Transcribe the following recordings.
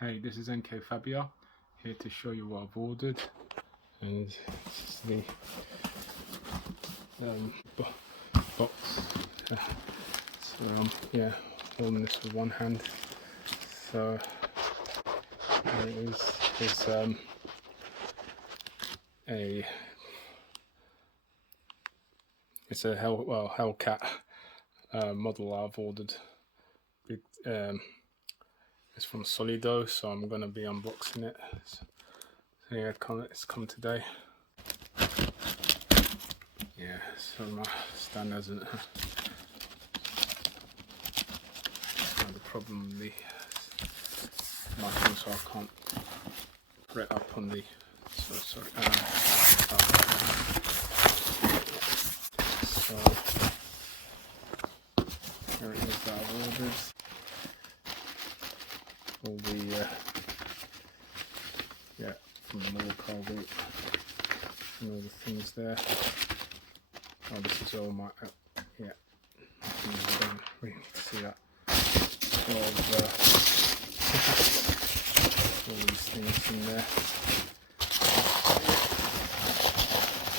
Hey, this is NK Fabia here to show you what I've ordered, and this is the box. Yeah, holding this with one hand. So here it is. It's a Hellcat model I've ordered. It's from Solido, so I'm gonna be unboxing it. So yeah, it's come today. Yeah, so my stand hasn't had the problem with the lighting, so I can't put it up on the. So here it is that I've ordered. All the from the model car group and all the things there. Oh, this is all my I don't really need to see that. All these things in there.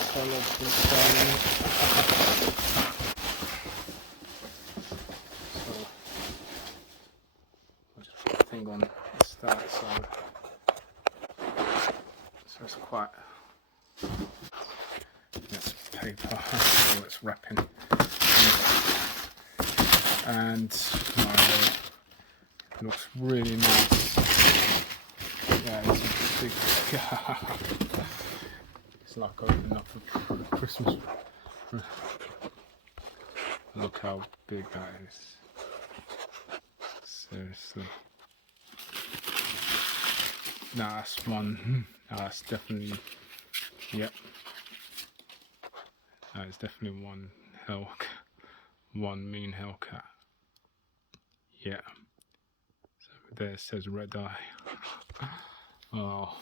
So I'll just put the thing on the start side. So it's quite, that's paper, so it's wrapping, and it looks really nice. Yeah, it's a big, it's like opening up a Christmas. Look how big that is. Seriously. Nah, that's one. That's definitely, yep. It's definitely one mean Hellcat. Yeah. So there it says Redeye. Oh,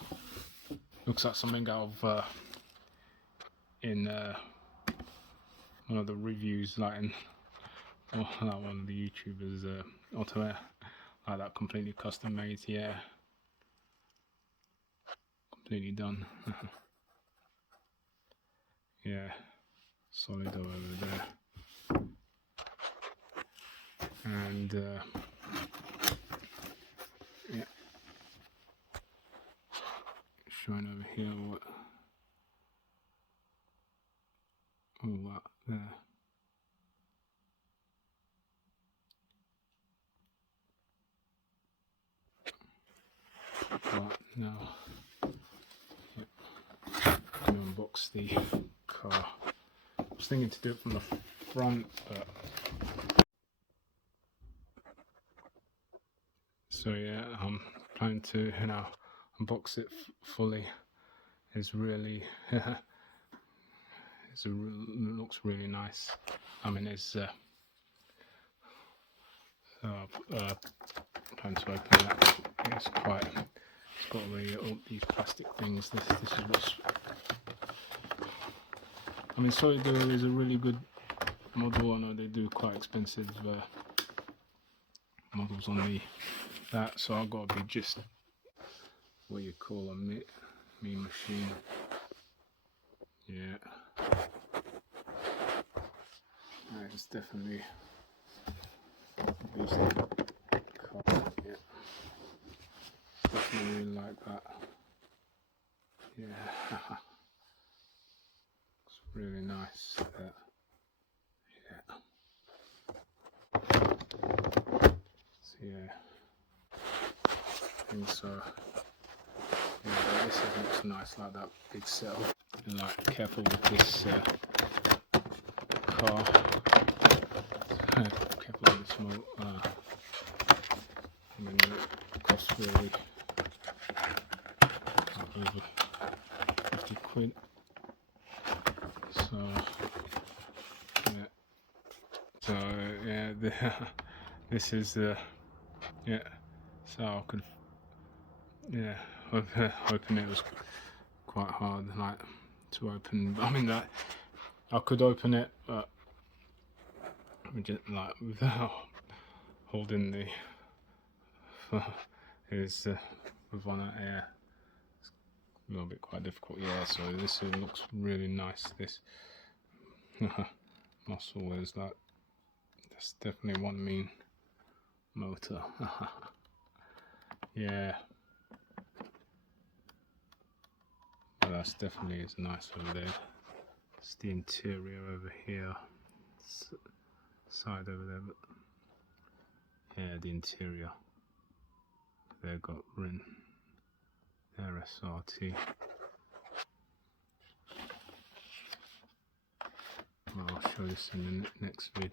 looks like something out of in one of the reviews, like one of the YouTubers, Otto, like that, completely custom made. Yeah. Completely done. Yeah, solido over there, and yeah, showing over here what all that there. Right now, I'm going to unbox the car. I was thinking to do it from the front, but so yeah, I'm planning to unbox it fully. It's really looks really nice. I mean, it's trying to open that. It's got really all these plastic things. This is what's. I mean, Solido is a really good model. I know they do quite expensive models on that, so I've got to be just what you call a mean machine. Yeah, it's definitely a beast car. Yeah, definitely really like that. Yeah, it's really nice. Yeah. So yeah, I think so. Yeah, this looks nice, like that big setup. And like, careful with this car. Careful with the small. I mean, it costs really over 50 quid. So yeah. So yeah, this is yeah. So I could open it was quite hard, like to open. I mean, that I could open it, but just like without holding the is with one out here. It's a little bit quite difficult. Yeah, so this looks really nice. This muscle is that. That's definitely one mean motor. Yeah. Well, that's definitely is nice over there. It's the interior over here. Side over there, but yeah, the interior. There got Rin. There SRT. Well, I'll show this in the next vid.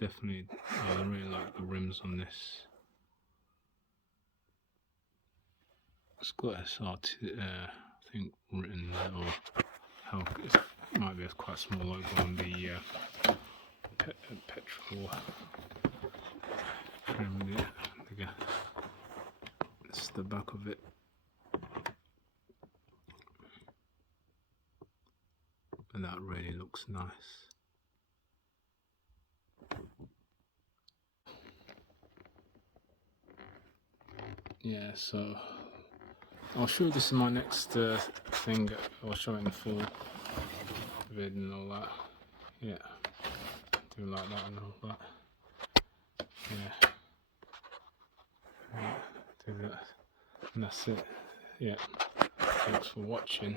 Definitely, I really like the rims on this. It's got SRT, I think, written there, or Hellcat. It might be a quite small logo on the petrol trim. This is the back of it. And that really looks nice. Yeah, so I'll show this in my next thing. I'll show it in full vid and all that. Yeah, do like that and all that. Yeah, yeah, do that. And that's it. Yeah, thanks for watching.